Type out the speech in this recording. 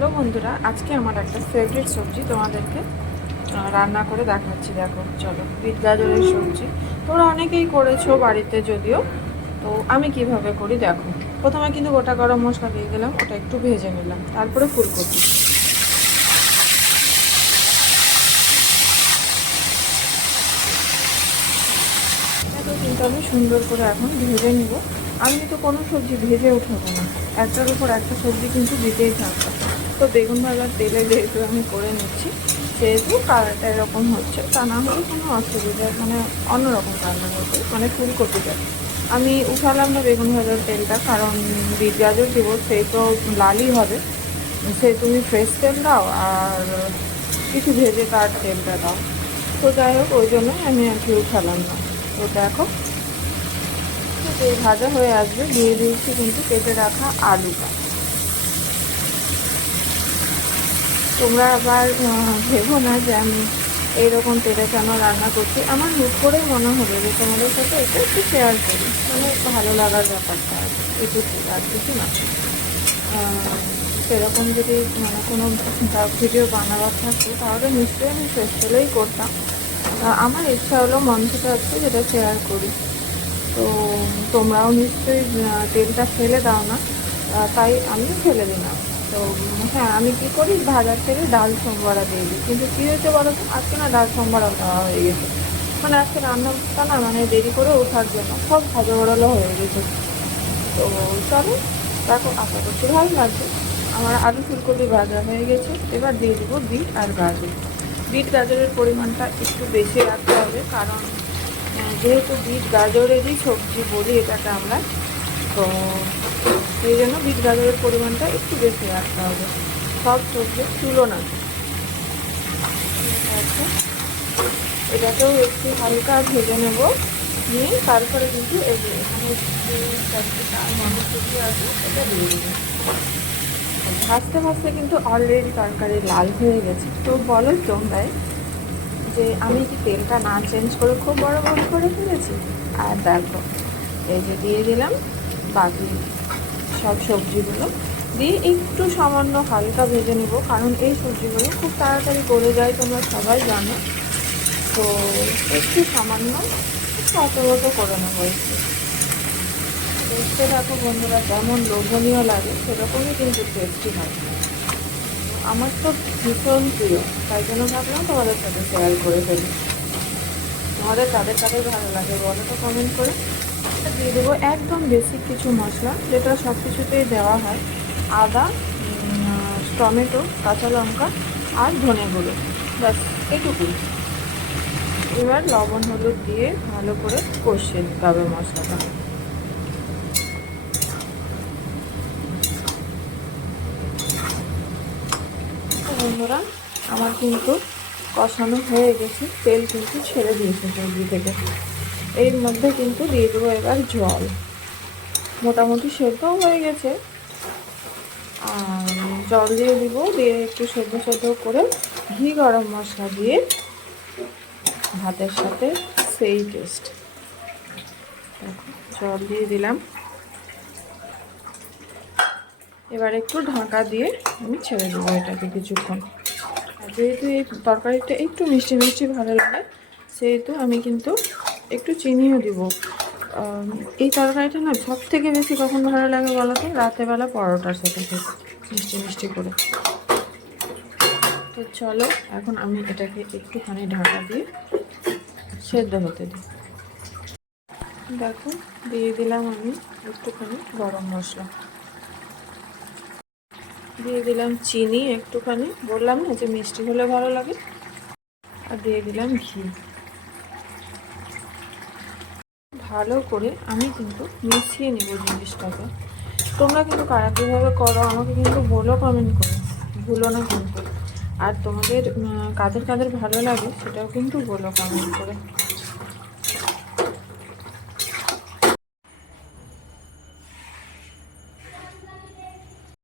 চলো বন্ধুরা, আজকে আমার একটা ফেভারিট সবজি তোমাদেরকে রান্না করে দেখাচ্ছি। দেখো, চলো, বিট গাজরের সবজি। তোমরা অনেকেই করেছো বাড়িতে যদিও, তো আমি কিভাবে করি দেখো। প্রথমে কিন্তু গোটা গরম মশলা দিয়ে দিলাম, ওটা একটু ভেজে নিলাম, তারপরে ফুলকপি। এটা কিন্তু আমি সুন্দর করে এখন ভেজে নিব। আমি কিন্তু কোনো সবজি ভেজে উঠাবো না, একটার উপর একটা সবজি কিন্তু দিতেই থাকবো। তো বেগুন ভাজার তেলে যেহেতু আমি করে নিচ্ছি, সেহেতু কালারটা এরকম হচ্ছে, তা না হলে কোনো অসুবিধা, মানে অন্যরকম রান্না হতো, মানে ফুলকপিটা আমি উঠালাম না বেগুন ভাজার তেলটা, কারণ বিট গাজর দেবো, সেই তো লালই হবে। সে তুমি ফ্রেশ তেল দাও আর কিছু ভেজে তার তেলটা দাও। তো যাই হোক, ওই জন্যই আমি আর কি উঠালাম না। তো দেখো, এই ভাজা হয়ে আসবে, দিয়ে দিয়েছি কিন্তু কেটে রাখা আলুটা। তোমরা আবার ভেবো না যে আমি এইরকম তেলে কেন রান্না করছি। আমার হুট করেই মনে হবে যে তোমাদের সাথে এটা একটু শেয়ার করি, মানে ভালো লাগার ব্যাপারটা এটুকু, আর কিছু না। সেরকম যদি মানে কোনো ভিডিও বানাবার থাকতো তাহলে নিশ্চয়ই আমি শেষ হলেই করতাম। আমার ইচ্ছা হলো মঞ্চটা আছে যেটা শেয়ার করি। তো তোমরাও নিশ্চয়ই তেলটা ফেলে দাও না, তাই আমিও ফেলে দিলাম। তো হ্যাঁ, আমি কী করি, ভাজার থেকে ডাল সোমবারা দিয়ে দিই। কিন্তু কী হয়েছে বলো তো, আজকে না ডাল সোমবারা দেওয়া হয়ে গেছে। মানে আজকে রান্নাটা না, মানে দেরি করে ওঠার জন্য সব ভাজা বড়লো হয়ে গেছে। তো চলো, দেখো, আশা করছি ভালো লাগবে। আমার আলু ফুলকপি ভাজা হয়ে গেছে, এবার দিয়ে দেবো বিট আর গাজর। বিট গাজরের পরিমাণটা একটু বেশি রাখতে হবে, কারণ যেহেতু বিট গাজরেরই সবজি বলি এটাকে আমরা, তো সেই জন্য বিট গাজরের পরিমাণটা একটু বেশি রাখতে হবে সব সবজির তুলনায়। আচ্ছা, এটাকেও একটু হালকা ভেজে নেব, নিয়ে তারপরে কিন্তু এখানে যে চারটিটা মটরশুঁটি আছে এটা দিয়ে দেবো। ভাজতে ভাজতে কিন্তু অলরেডি তরকারি লাল হয়ে গেছে। তো বলো তোমরাই যে আমি কি তেলটা না চেঞ্জ করে খুব বড় ভুল করে ফেলেছি। আর দেখো, এই যে দিয়ে দিলাম বাকি সব সবজিগুলো, দিয়ে একটু সামান্য হালকা ভেজে নেব, কারণ এই সবজিগুলো খুব তাড়াতাড়ি গলে যায়, তোমরা সবাই জানো। তো একটু সামান্য অত করে নেবো একটু। দেখতে দেখো বন্ধুরা, যেমন লোভনীয় লাগে সেরকমই কিন্তু টেস্টি হয়। আমার তো ভীষণ প্রিয়, তাই জন্য ভাবলাম তোমাদের সাথে শেয়ার করে ফেলি। তোমাদের কাদের কাদের ভালো লাগে বলো তো কমেন্ট করে। দিয়ে দেবো একদম বেসিক কিছু মশলা, যেটা সব কিছুতেই দেওয়া হয়। আদা, টমেটো, কাঁচা লঙ্কা আর ধনে গুঁড়ো, ব্যাস এইটুকুই। এবার লবণ হলুদ দিয়ে ভালো করে কষিয়ে নিতে হবে মশলাটা। বন্ধুরা, আমার কিন্তু কষানো হয়ে গেছে, তেল কিন্তু ছেড়ে দিয়েছে সবজি থেকে। এর মধ্যে কিন্তু দিয়ে দেবো এবার জল। মোটামুটি সেদ্ধও হয়ে গেছে, আর জল দিয়ে দিব, দিয়ে একটু সেদ্ধ করে ঘি গরম মশলা দিয়ে ভাতের সাথে সেই টেস্ট। দেখো, জল দিয়ে দিলাম, এবার একটু ঢাকা দিয়ে আমি ছেড়ে দেবো এটাকে কিছুক্ষণ। আর যেহেতু এই তরকারিটা একটু মিষ্টি মিষ্টি ভালো লাগে, সেহেতু আমি কিন্তু একটু চিনিও দিব। এই তরকারিটা না সব থেকে বেশি কখন ভালো লাগে বলো তো, রাতেরবেলা পরোটার সাথে খেতে, মিষ্টি মিষ্টি করে। তো চলো, এখন আমি এটাকে একটুখানি ঢাকা দিয়ে সেদ্ধ হতে দিই। দেখো, দিয়ে দিলাম আমি একটুখানি গরম মশলা, দিয়ে দিলাম চিনি একটুখানি, বললাম না যে মিষ্টি হলে ভালো লাগে, আর দিয়ে দিলাম ঘি। ভালো করে আমি কিন্তু মিশিয়ে নেব জিনিসটাকে। তোমরা কিন্তু কারা কীভাবে করো আমাকে কিন্তু বলো কমেন্ট করো, ভুলো না কিন্তু। আর তোমাদের কাদের কাদের ভালো লাগে সেটাও কিন্তু বলো কমেন্ট করে।